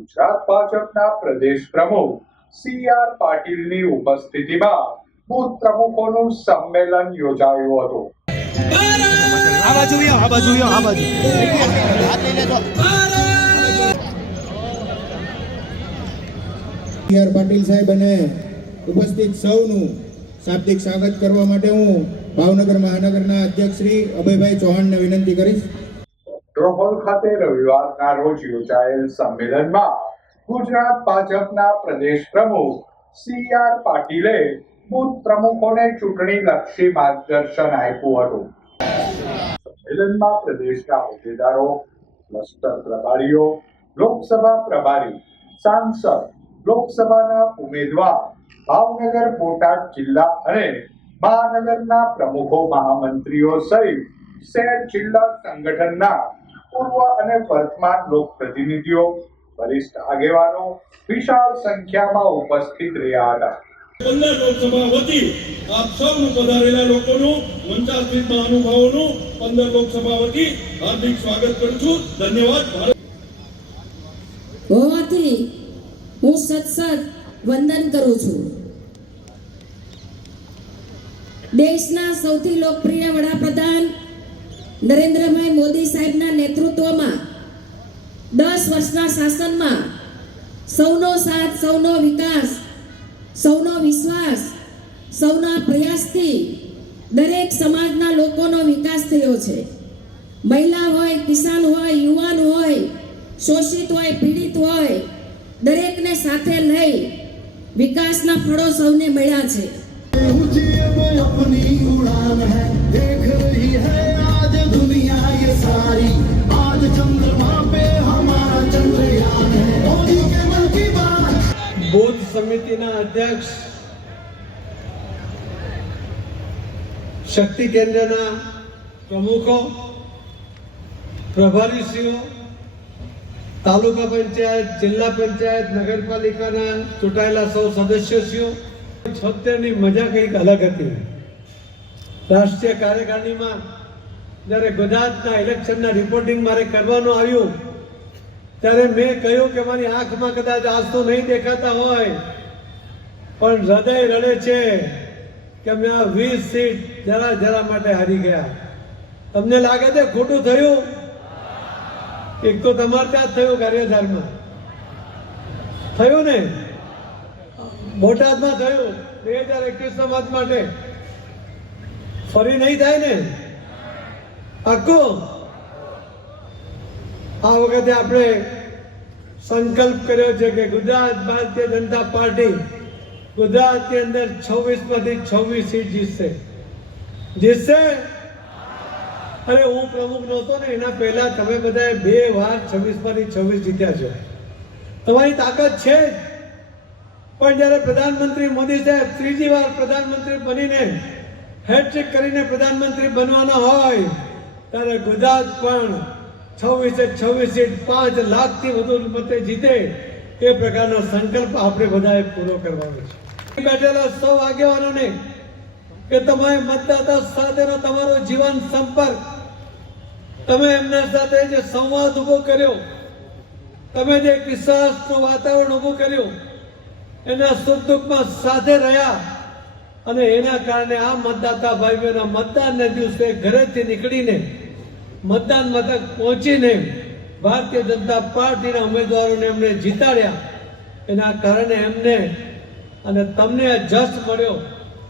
ગુજરાત ભાજપના પ્રદેશ પ્રમુખ સી આર પાટીલની ઉપસ્થિતિમાં બુથ પ્રમુખોનું સંમેલન યોજાયું હતું. આ બાજુ આ બાજુ આ બાજુ. સી આર પાટીલ સાહેબ અને ઉપસ્થિત સૌનું શાબ્દિક સ્વાગત કરવા માટે હું ભાવનગર મહાનગરના અધ્યક્ષ શ્રી અભયભાઈ ચૌહાણને વિનંતી કરીશ. ડ્રોહોલ ખાતે રવિવારના રોજ યોજાયેલ સંમેલનમાં ગુજરાત ભાજપના પ્રદેશ પ્રમુખ સી આર પાટીલે બુથ પ્રમુખોને ચૂંટણી લક્ષી માર્ગદર્શન આપ્યું હતું. સંમેલનમાં પ્રદેશના હોદ્દેદારો, ક્લસ્ટર પ્રભારીઓ, લોકસભા પ્રભારી, સાંસદ, લોકસભાના ઉમેદવાર, ભાવનગર બોટાદ જિલ્લા અને મહાનગરના પ્રમુખો, મહામંત્રીઓ સહિત શહેર જિલ્લા સંગઠનના પૂર્વ અને વર્તમાન લોકપ્રતિનિધિઓ વરિષ્ઠ આગેવાનો વિશાળ સંખ્યામાં ઉપસ્થિત રહ્યા હતા. પંદર લોકસભા વતી આપ સૌનું પધારેલા લોકોનું મંચાસ્થિત મહાનુભાવોનું પંદર લોકસભા વતી હાર્દિક સ્વાગત કરું છું. ધન્યવાદ. હોવાથી હું સતસત વંદન કરું છું. દેશના સૌથી લોકપ્રિય વડાપ્રધાન નરેન્દ્રભાઈ મોદી સાહેબના નેતૃત્વમાં દસ વર્ષના શાસનમાં સૌનો સાથ, સૌનો વિકાસ, સૌનો વિશ્વાસ, સૌના પ્રયાસથી દરેક સમાજના લોકોનો વિકાસ થયો છે. મહિલા હોય, કિસાન હોય, યુવાન હોય, શોષિત હોય, પીડિત હોય, દરેકને સાથે લઈ વિકાસના ફળો સૌને મળ્યા છે. સમિતિના અધ્યક્ષ, શક્તિ કેન્દ્રના પ્રમુખો, પ્રભારીશ્રીઓ, તાલુકા પંચાયત, જિલ્લા પંચાયત, નગરપાલિકાના ચૂંટાયેલા સૌ સદસ્યશ્રીઓ, છોતેરની મજા કંઈક અલગ હતી. રાષ્ટ્રીય કાર્યકારિણીમાં જ્યારે ગુજરાતના ઇલેક્શનના રિપોર્ટિંગ મારે કરવાનું આવ્યું ત્યારે મેં કહ્યું કે મારી આંખમાં કદાચ આંસુ નહીં દેખાતા હોય, પણ હૃદય રડે છે કે મેં આ વીસ સીટ જરા જરા માટે હારી ગયા. તમને લાગે છે ખોટું થયું? એક તો તમારે ત્યાં જ થયું કાર્યધારમાં થયું ને? બોટાદમાં થયું, બે હજાર એકવીસ મત માટે. ફરી નહીં થાય ને? પાક્કું? આ વખતે આપણે સંકલ્પ કર્યો છે કે ગુજરાત ભારતીય જનતા પાર્ટી ગુજરાતની અંદર છવ્વીસમાંથી છવ્વીસ સીટ જીતશે. જીતશે? અરે હું પ્રમુખ નહોતો ને, એના પહેલા તમે બધાએ બે વાર છવ્વીસમાંથી છવ્વીસ જીત્યા છો. તમારી તાકાત છે પણ જ્યારે પ્રધાનમંત્રી મોદી સાહેબ ત્રીજી વાર પ્રધાનમંત્રી બનીને હેડચેક કરીને પ્રધાનમંત્રી બનવાના હોય, ત્યારે ગુજરાત પણ છવ્વીસે છવ્વીસ સીટ પાંચ લાખથી વધુ મતે જીતે એ પ્રકારનો સંકલ્પ આપણે બધાએ પૂરો કરવાનો છે. બેઠેલા સૌ આગેવાનોને કે તમારે મતદાતા સાથેનો તમારો જીવન સંપર્ક, તમે એમના સાથે જે સંવાદ ઊભો કર્યો, તમે જે એક વિશ્વાસનું વાતાવરણ ઊભું કર્યું, એના સુખ દુઃખમાં સાથે રહ્યા અને એના કારણે આ મતદાતા ભાઈ બહેનો મતદાનને દિવસે ઘરેથી નીકળીને મતદાન મથક પહોંચીને ભારતીય જનતા પાર્ટીના ઉમેદવારોને એમને જીતાડ્યા. એના કારણે એમને અને તમને જસ મળ્યો.